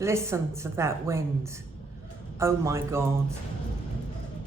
Listen to that wind. Oh my God.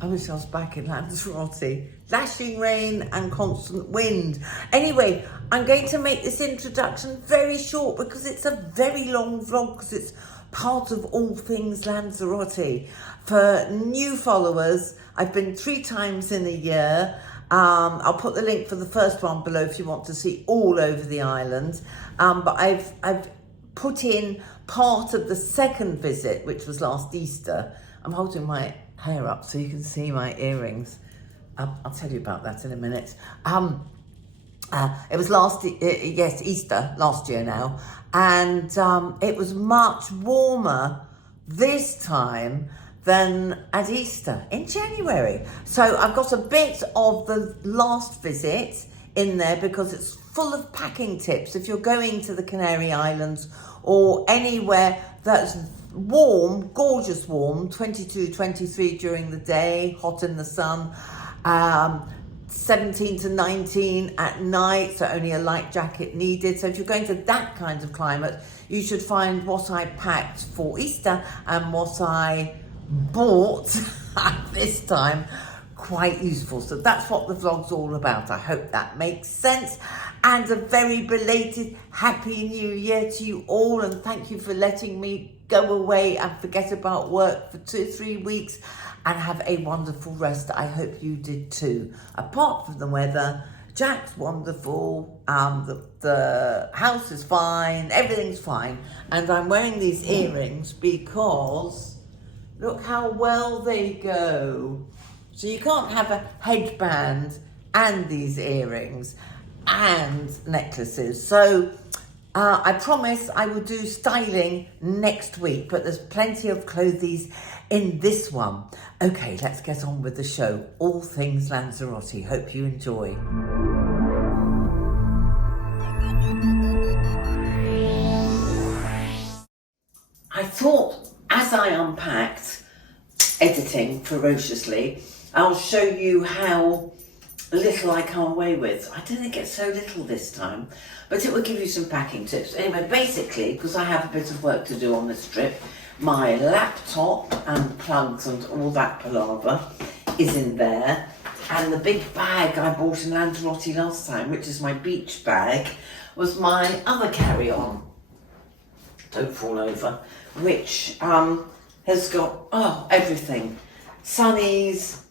I wish I was back in Lanzarote. Lashing rain and constant wind. Anyway, I'm going to make this introduction very short because it's a very long vlog because it's part of all things Lanzarote. For new followers, I've been 3 times in a year. I'll put the link for the first one below if you want to see all over the island. But I've put in part of the second visit, which was last Easter. I'm holding my hair up so you can see my earrings. I'll tell you about that in a minute. It was Easter last year now, and it was much warmer this time than at Easter in January. So I've got a bit of the last visit in there because it's full of packing tips. If you're going to the Canary Islands or anywhere that's warm, gorgeous warm, 22, 23 during the day, hot in the sun, 17 to 19 at night, so only a light jacket needed. So if you're going to that kind of climate, you should find what I packed for Easter and what I bought at this time quite useful. So that's what the vlog's all about. I hope that makes sense. And a very belated Happy New Year to you all, and thank you for letting me go away and forget about work for 2-3 weeks and have a wonderful rest. I hope you did too. Apart from the weather, Jack's wonderful, the house is fine, everything's fine. And I'm wearing these earrings because look how well they go. So you can't have a headband and these earrings and necklaces. So I promise I will do styling next week, but there's plenty of clothes in this one. Okay, let's get on with the show. All things Lanzarote. Hope you enjoy. I thought as I unpacked, editing ferociously, I'll show you how little I come away with. I didn't get so little this time, but it will give you some packing tips. Anyway, basically, because I have a bit of work to do on this trip, my laptop and plugs and all that palaver is in there. And the big bag I bought in Lanzarote last time, which is my beach bag, was my other carry-on. Don't fall over. Which has got, everything. Sunnies,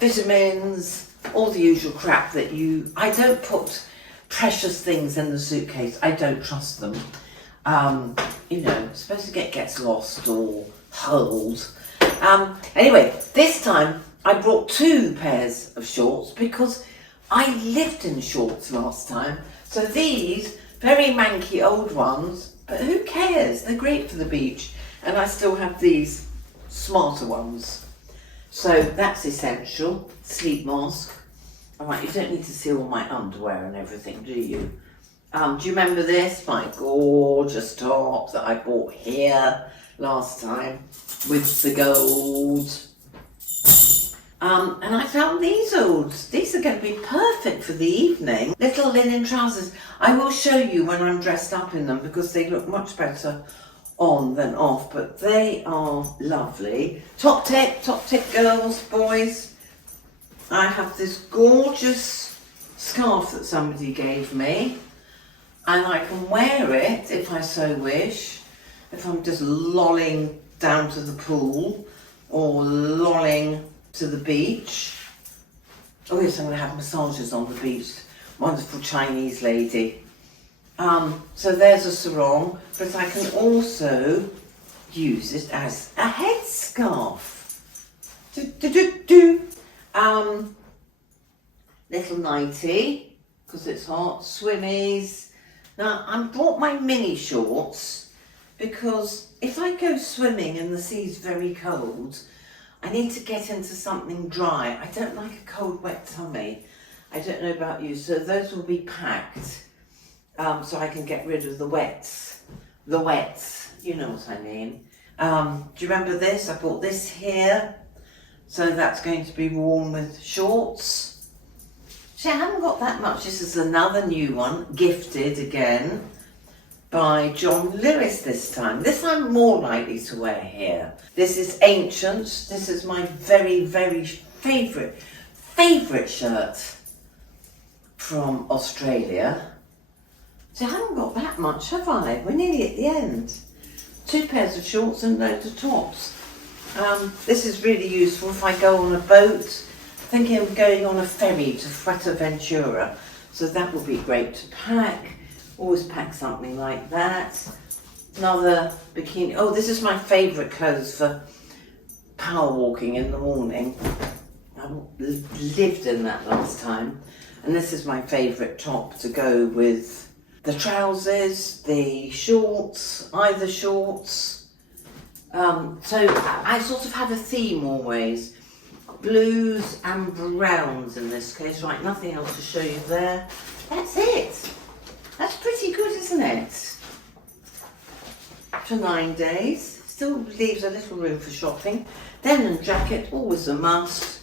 vitamins, all the usual crap that I don't put precious things in the suitcase. I don't trust them. You know, supposed to gets lost or hurled. Anyway, this time I brought 2 pairs of shorts because I lived in shorts last time. So these very manky old ones, but who cares? They're great for the beach. And I still have these smarter ones. So that's essential. Sleep mask. All right, you don't need to see all my underwear and everything, do you? Do you remember this? My gorgeous top that I bought here last time with the gold. And I found these olds. These are going to be perfect for the evening. Little linen trousers. I will show you when I'm dressed up in them because they look much better on than off, but they are lovely. Top tip girls, boys. I have this gorgeous scarf that somebody gave me, and I can wear it if I so wish, if I'm just lolling down to the pool or lolling to the beach. Oh yes, I'm going to have massages on the beach. Wonderful Chinese lady. So there's a sarong, but I can also use it as a headscarf. Little nightie, because it's hot, swimmies. Now, I brought my mini shorts because if I go swimming and the sea's very cold, I need to get into something dry. I don't like a cold, wet tummy. I don't know about you, so those will be packed. So I can get rid of the wets. The wets, you know what I mean. Do you remember this? I bought this here. So that's going to be worn with shorts. See, I haven't got that much. This is another new one, gifted again. by John Lewis this time. This I'm more likely to wear here. This is Ancient. This is my very, very favourite shirt from Australia. So I haven't got that much, have I? We're nearly at the end. 2 pairs of shorts and loads of tops. This is really useful if I go on a boat. Thinking of going on a ferry to Fuerteventura. So that would be great to pack. Always pack something like that. Another bikini. Oh, this is my favourite clothes for power walking in the morning. I lived in that last time. And this is my favourite top to go with the trousers, the shorts, either shorts. So I sort of have a theme always. Blues and browns in this case. Right, nothing else to show you there. That's it. That's pretty good, isn't it? For 9 days. Still leaves a little room for shopping. Denim jacket, always a must.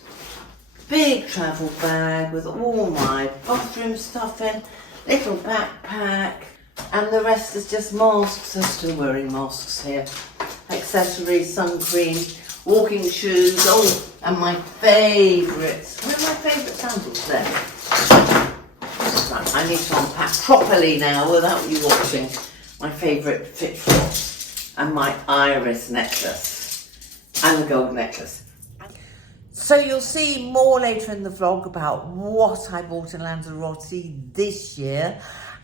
Big travel bag with all my bathroom stuff in. Little backpack. And the rest is just masks. I'm still wearing masks here. Accessories, sun cream, walking shoes. Oh, and my favourites. Where are my favourite sandals there? Right, I need to unpack properly now without you watching. My favourite fit flops and my Iris necklace and the gold necklace. So you'll see more later in the vlog about what I bought in Lanzarote this year,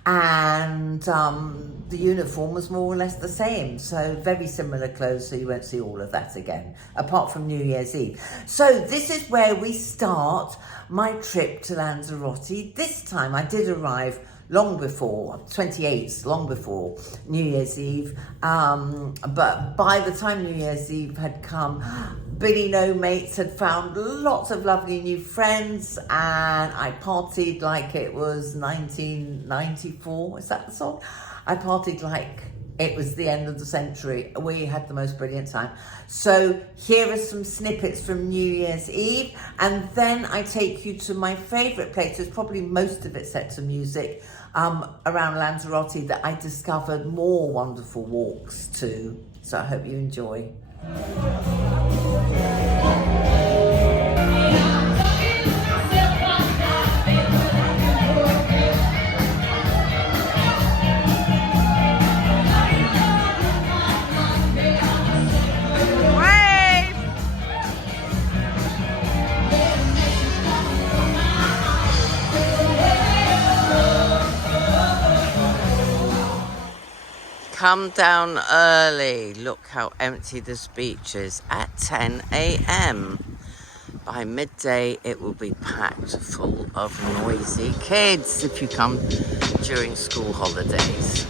and the uniform was more or less the same, so very similar clothes, so you won't see all of that again, apart from New Year's Eve. So this is where we start my trip to Lanzarote. This time I did arrive long before, 28th, long before New Year's Eve, but by the time New Year's Eve had come, Billy No Mates had found lots of lovely new friends, and I partied like it was 1994, is that the song? I partied like it was the end of the century. We had the most brilliant time. So here are some snippets from New Year's Eve, and then I take you to my favourite places, probably most of it set to music, around Lanzarote that I discovered more wonderful walks to. So I hope you enjoy. Come down early. Look how empty this beach is at 10 a.m. By midday, it will be packed full of noisy kids if you come during school holidays.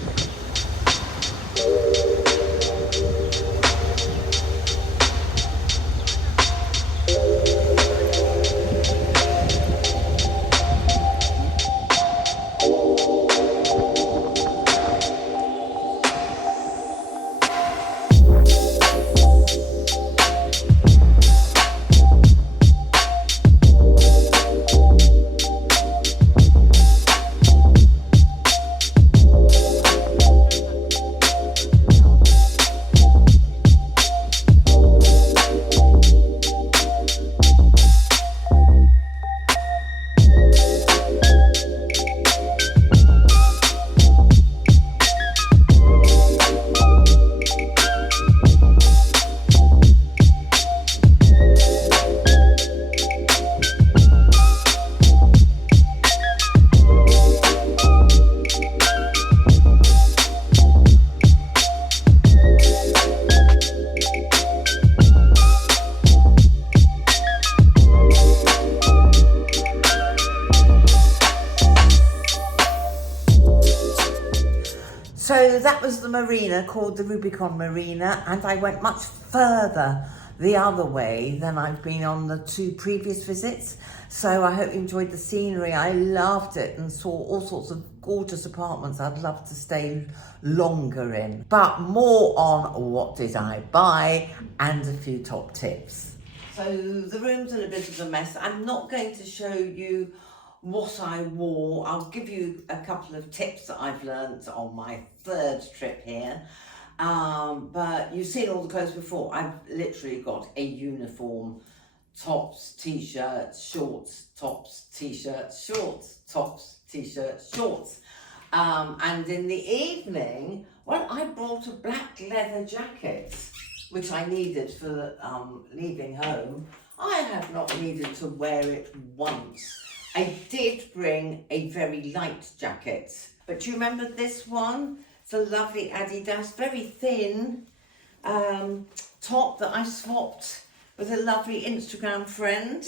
So that was the marina called the Rubicon Marina, and I went much further the other way than I've been on the 2 previous visits. So I hope you enjoyed the scenery. I loved it and saw all sorts of gorgeous apartments I'd love to stay longer in. But more on what did I buy and a few top tips. So the room's in a bit of a mess. I'm not going to show you what I wore. I'll give you a couple of tips that I've learnt on my 3rd trip here. But you've seen all the clothes before. I've literally got a uniform: tops, t-shirts, shorts, tops, t-shirts, shorts, tops, t-shirts, shorts. And in the evening, well, I brought a black leather jacket, which I needed for leaving home. I have not needed to wear it once. I did bring a very light jacket, but do you remember this one? It's a lovely Adidas, very thin top that I swapped with a lovely Instagram friend,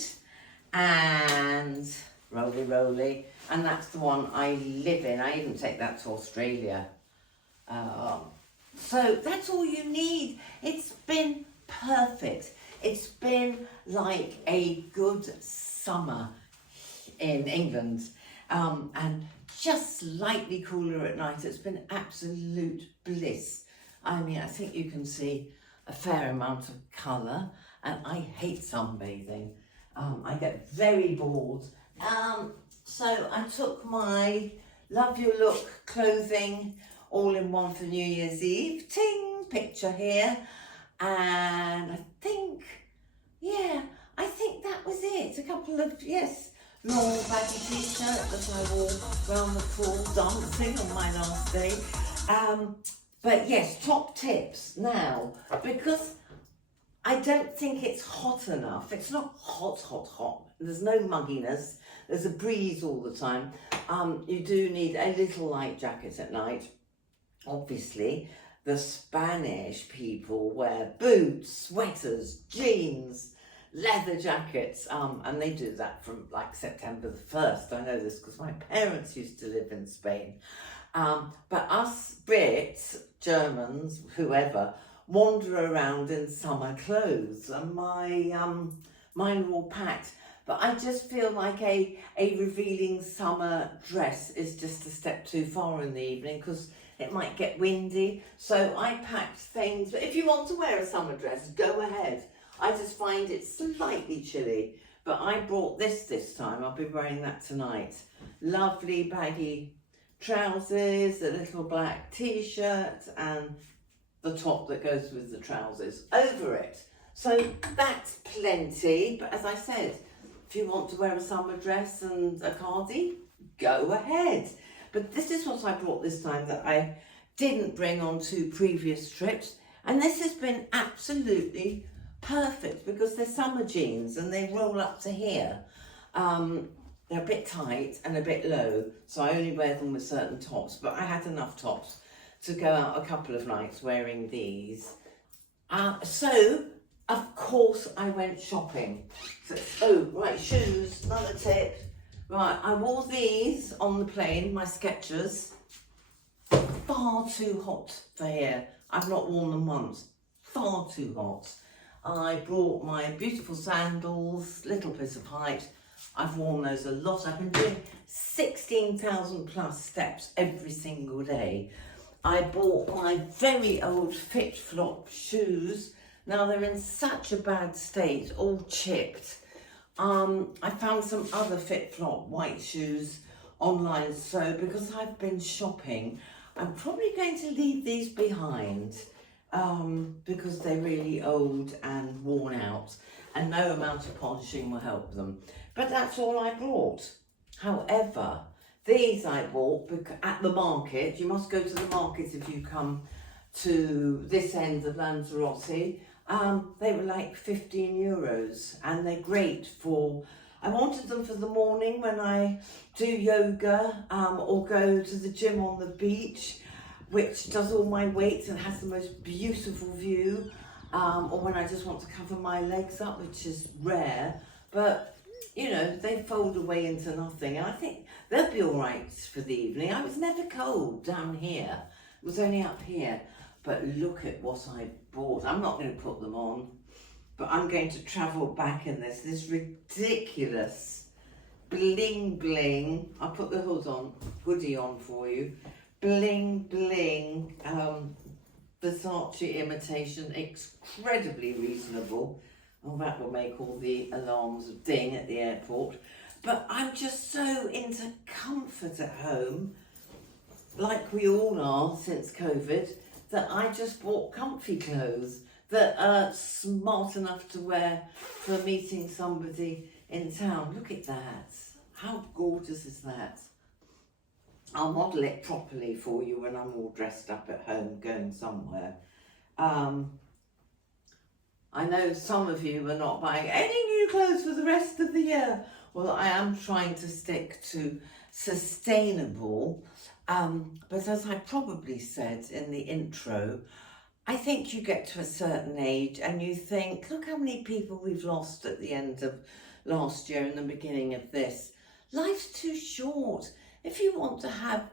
and roly, and that's the one I live in. I even take that to Australia. So that's all you need. It's been perfect. It's been like a good summer in England, and just slightly cooler at night. It's been absolute bliss. I mean, I think you can see a fair amount of colour, and I hate sunbathing. I get very bored. So I took my Love Your Look clothing all in one for New Year's Eve. Ting, picture here. And I think that was it. A couple of, long baggy t-shirt that I wore round the pool dancing on my last day. But yes, top tips now, because I don't think it's hot enough. It's not hot. There's no mugginess. There's a breeze all the time. You do need a little light jacket at night. Obviously, the Spanish people wear boots, sweaters, jeans, leather jackets, and they do that from like September the 1st. I know this because my parents used to live in Spain. But us Brits, Germans, whoever, wander around in summer clothes, and mine are all packed. But I just feel like a revealing summer dress is just a step too far in the evening, because it might get windy. So I packed things, but if you want to wear a summer dress, go ahead. I just find it slightly chilly, but I brought this time. I'll be wearing that tonight. Lovely baggy trousers, a little black t-shirt, and the top that goes with the trousers over it. So that's plenty, but as I said, if you want to wear a summer dress and a cardi, go ahead. But this is what I brought this time that I didn't bring on 2 previous trips, and this has been absolutely perfect because they're summer jeans and they roll up to here. They're a bit tight and a bit low, so I only wear them with certain tops, but I had enough tops to go out a couple of nights wearing these. So of course I went shopping. Shoes, another tip. Right, I wore these on the plane, my Skechers. Far too hot for here. I've not worn them once. Far too hot. I brought my beautiful sandals, little piece of height. I've worn those a lot. I've been doing 16,000 plus steps every single day. I bought my very old Fit Flop shoes. Now they're in such a bad state, all chipped. I found some other Fit Flop white shoes online, so because I've been shopping, I'm probably going to leave these behind because they're really old and worn out, and no amount of polishing will help them. But that's all I brought. However, these I bought at the market. You must go to the market if you come to this end of Lanzarote. They were like €15, and they're great for, I wanted them for the morning when I do yoga or go to the gym on the beach, which does all my weights and has the most beautiful view, or when I just want to cover my legs up, which is rare, but you know, they fold away into nothing, and I think they'll be all right for the evening. I was never cold down here, it was only up here. But look at what I bought. I'm not going to put them on, but I'm going to travel back in this ridiculous bling bling. I'll put the hoodie on for you. Bling bling, Versace imitation, incredibly reasonable. Oh, that will make all the alarms ding at the airport. But I'm just so into comfort at home, like we all are since COVID, that I just bought comfy clothes that are smart enough to wear for meeting somebody in town. Look at that. How gorgeous is that? I'll model it properly for you when I'm all dressed up at home going somewhere. I know some of you are not buying any new clothes for the rest of the year. Well, I am trying to stick to sustainable, but as I probably said in the intro, I think you get to a certain age and you think, look how many people we've lost at the end of last year and the beginning of this. Life's too short. If you want to have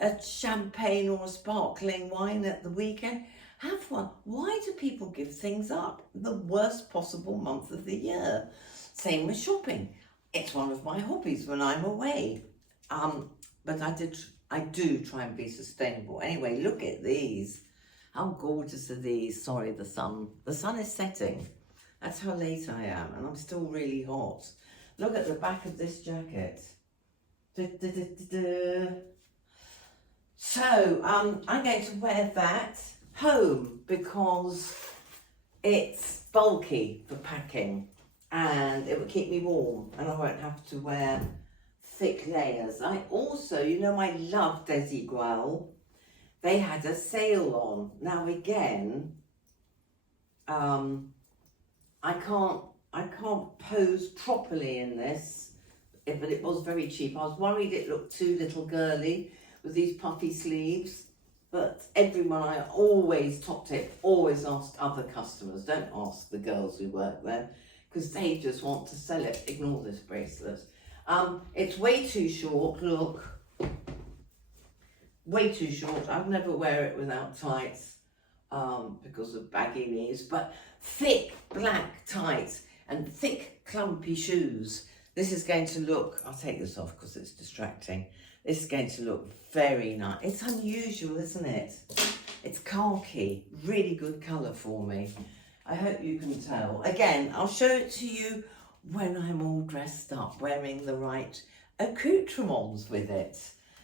a champagne or a sparkling wine at the weekend, have one. Why do people give things up? The worst possible month of the year. Same with shopping. It's one of my hobbies when I'm away. But I do try and be sustainable. Anyway, look at these. How gorgeous are these? Sorry, the sun is setting. That's how late I am, and I'm still really hot. Look at the back of this jacket. So, I'm going to wear that home because it's bulky for packing and it will keep me warm and I won't have to wear thick layers. I also, I love Desigual. They had a sale on. Now again, I can't pose properly in this, but it was very cheap. I was worried it looked too little girly with these puffy sleeves, but everyone, I always, top tip, always ask other customers, don't ask the girls who work there, because they just want to sell it. Ignore this bracelet. It's way too short, look. Way too short. I'd never wear it without tights because of baggy knees, but thick black tights and thick clumpy shoes. This is going to look, I'll take this off because it's distracting. This is going to look very nice. It's unusual, isn't it? It's khaki, really good colour for me. I hope you can tell. Again, I'll show it to you when I'm all dressed up, wearing the right accoutrements with it.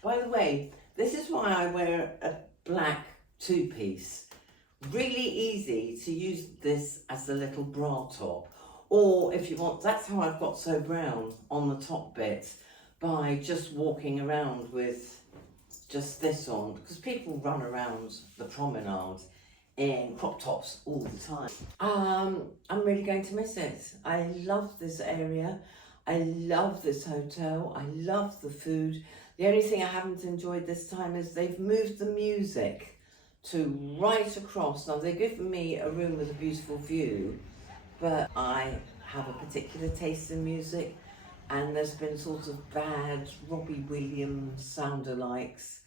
By the way, this is why I wear a black two-piece. Really easy to use this as a little bra top. Or if you want, that's how I've got so brown on the top bit, by just walking around with just this on, because people run around the promenade in crop tops all the time. I'm really going to miss it. I love this area. I love this hotel. I love the food. The only thing I haven't enjoyed this time is they've moved the music to right across. Now, they've given me a room with a beautiful view, but I have a particular taste in music, and there's been sort of bad Robbie Williams sound-alikes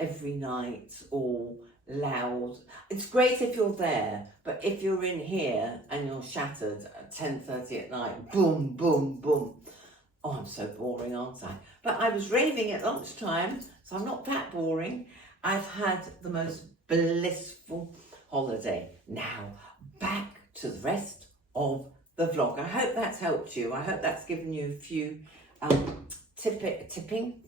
every night, or loud. It's great if you're there, but if you're in here and you're shattered at 10:30 at night, boom, boom, boom. Oh, I'm so boring, aren't I? But I was raving at lunchtime, so I'm not that boring. I've had the most blissful holiday. Now, back to the rest of the vlog. I hope that's helped you. I hope that's given you a few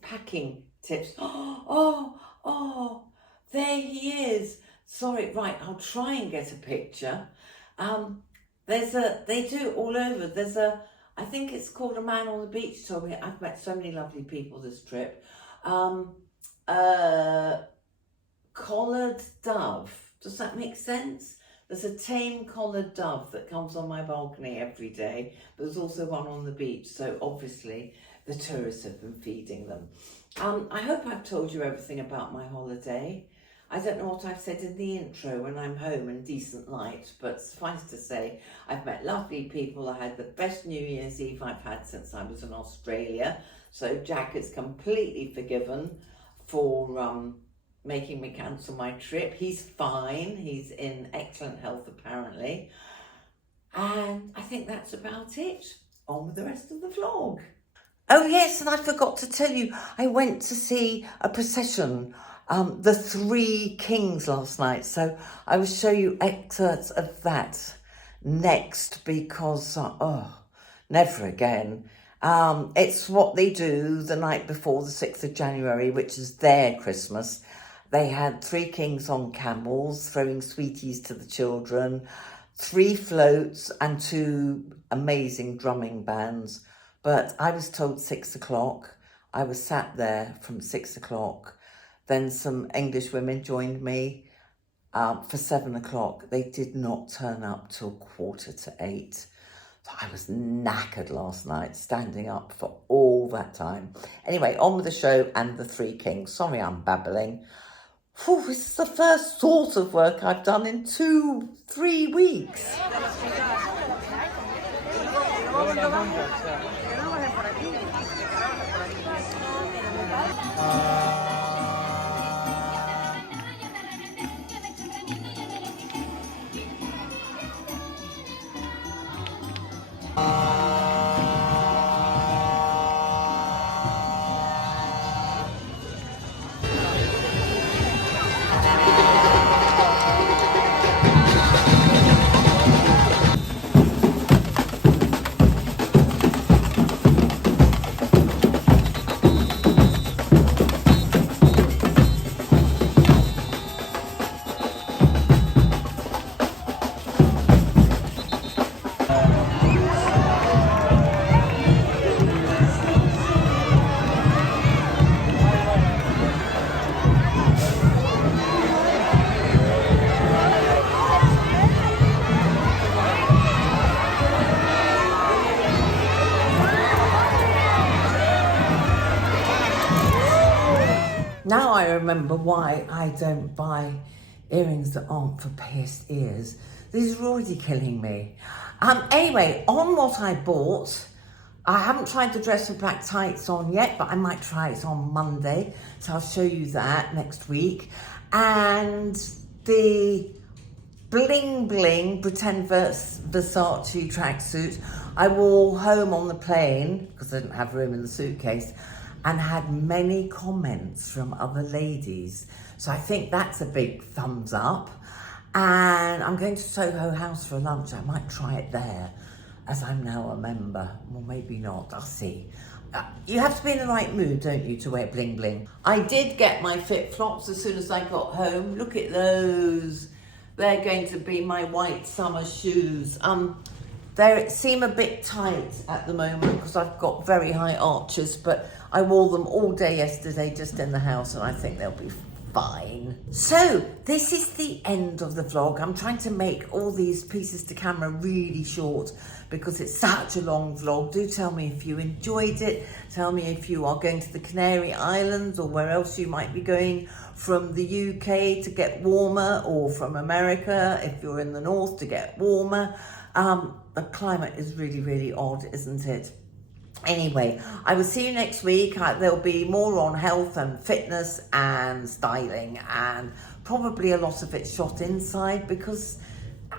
packing tips. Oh, there he is. Sorry, right, I'll try and get a picture. They do it all over. I think it's called A Man on the Beach told me. I've met so many lovely people this trip. Collared dove. Does that make sense? There's a tame collared dove that comes on my balcony every day, but there's also one on the beach, so obviously the tourists have been feeding them. I hope I've told you everything about my holiday. I don't know what I've said in the intro when I'm home in decent light, but suffice to say, I've met lovely people. I had the best New Year's Eve I've had since I was in Australia, so Jack is completely forgiven for making me cancel my trip. He's fine. He's in excellent health, apparently. And I think that's about it. On with the rest of the vlog. Oh, yes, and I forgot to tell you, I went to see a procession, the Three Kings last night. So I will show you excerpts of that next because, never again. It's what they do the night before the 6th of January, which is their Christmas. They had 3 kings on camels throwing sweeties to the children, 3 floats and 2 amazing drumming bands. But I was told 6 o'clock. I was sat there from 6 o'clock. Then some English women joined me for 7 o'clock. They did not turn up till 7:45. So I was knackered last night, standing up for all that time. Anyway, on with the show and the 3 kings. Sorry, I'm babbling. Whew, this is the first sort of work I've done in 2-3 weeks. Now I remember why I don't buy earrings that aren't for pierced ears. These are already killing me. Anyway, on what I bought, I haven't tried the dress with black tights on yet, but I might try it on Monday. So I'll show you that next week. And the bling bling pretend Versace tracksuit I wore home on the plane because I didn't have room in the suitcase, and had many comments from other ladies. So I think that's a big thumbs up. And I'm going to Soho House for lunch. I might try it there, as I'm now a member. Well, maybe not, I'll see. You have to be in the right mood, don't you, to wear bling bling. I did get my flip-flops as soon as I got home. Look at those. They're going to be my white summer shoes. They seem a bit tight at the moment because I've got very high arches, but I wore them all day yesterday just in the house and I think they'll be fine. So this is the end of the vlog. I'm trying to make all these pieces to camera really short because it's such a long vlog. Do tell me if you enjoyed it. Tell me if you are going to the Canary Islands or where else you might be going from the UK to get warmer, or from America if you're in the north to get warmer. The climate is really, really odd, isn't it? Anyway, I will see you next week. There'll be more on health and fitness and styling, and probably a lot of it shot inside because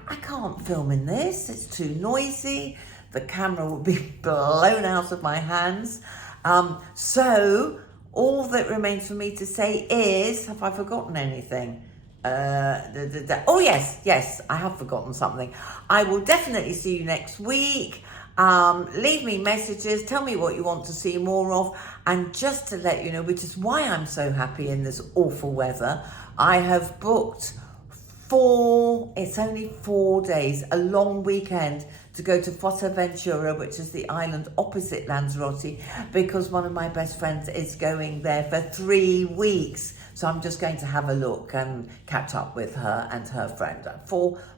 I can't film in this. It's too noisy. The camera will be blown out of my hands. So all that remains for me to say is, have I forgotten anything? Oh yes, I have forgotten something. I will definitely see you next week. Leave me messages, tell me what you want to see more of, and just to let you know, which is why I'm so happy in this awful weather, I have booked it's only 4 days, a long weekend to go to Fuerteventura, which is the island opposite Lanzarote, because one of my best friends is going there for 3 weeks. So I'm just going to have a look and catch up with her and her friend.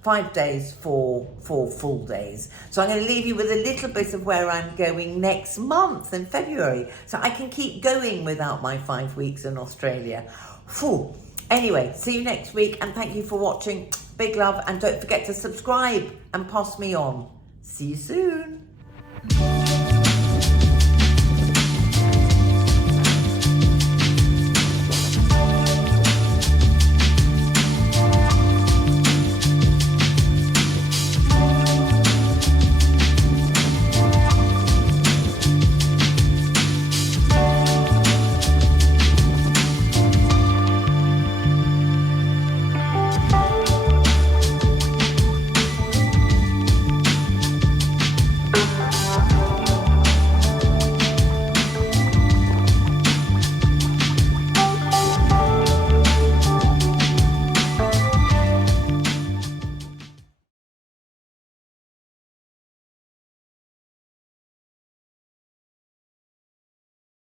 5 days, 4 full days. So I'm going to leave you with a little bit of where I'm going next month in February, so I can keep going without my 5 weeks in Australia. Whew. Anyway, see you next week, and thank you for watching. Big love, and don't forget to subscribe and pass me on. See you soon.